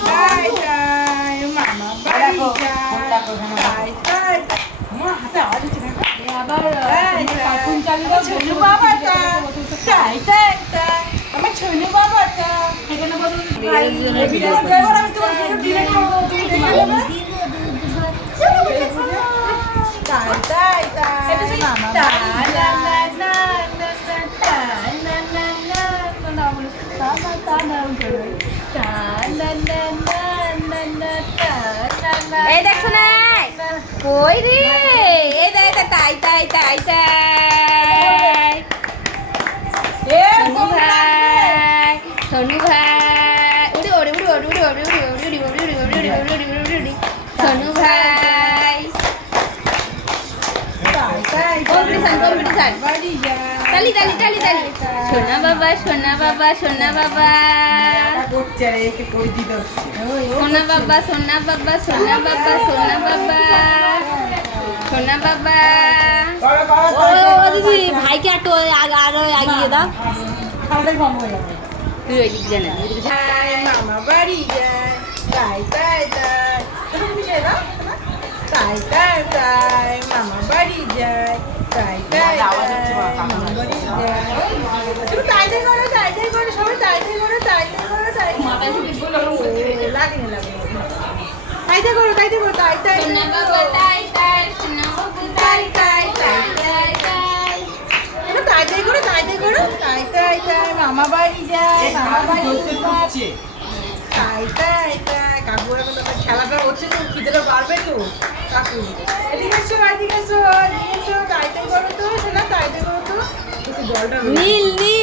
তাই তাই মামা বাড়ি তাই তাই আমার হাতে আওয়াজ হচ্ছে না আবার কার্টুন চালু ছোনু বাবা তাই তাই তাই আমার ছোনু বাবা সেখানে বলুন আমি তোমার দিলে তুমি দেখে নেবে এই দেখছ না কই রে এই দেখ দেখ, তাই তাই তাই তাই সোনু ভাই সোনু ভাই উড়ি উড়ি উড়ি উড়ি উড়ি উড়ি উড়ি উড়ি উড়ি উড়ি উড়ি উড়ি উড়ি উড়ি উড়ি উড়ি উড়ি সোনু ভাই কম্পিটিশন তালি তালি তালি। সোনা বাবা সোনা বাবা সোনা বাবা। সোনা বাবা সোনা বাবা সোনা বাবা সোনা বাবা। সোনা বাবা। দিদি, ভাইকে একটু আরও আগিয়ে দাও। বাড়ি যায় তাই তাই তাই মামা বাড়ি যায়। তাই তাই তাই মামা বাড়ি যায় তুমি তাই তাই করো তাই তাই করো সবাই তাই তাই করো তাই তাই করো তাই মাথায় লাগে না লাগে তাই তাই করো তাই তাই তাই তাই সোনা বাবা তাই তাই তাই তাই তাই তাই তাই এটা তাই তাই করো তাই তাই করো তাই তাই তাই মামা বাড়ি যায় মামা বাড়ি তাই তাই তাই কাকু খেলাটা হচ্ছে তো খিদেটা পারবে তো কাকু Mil, mil.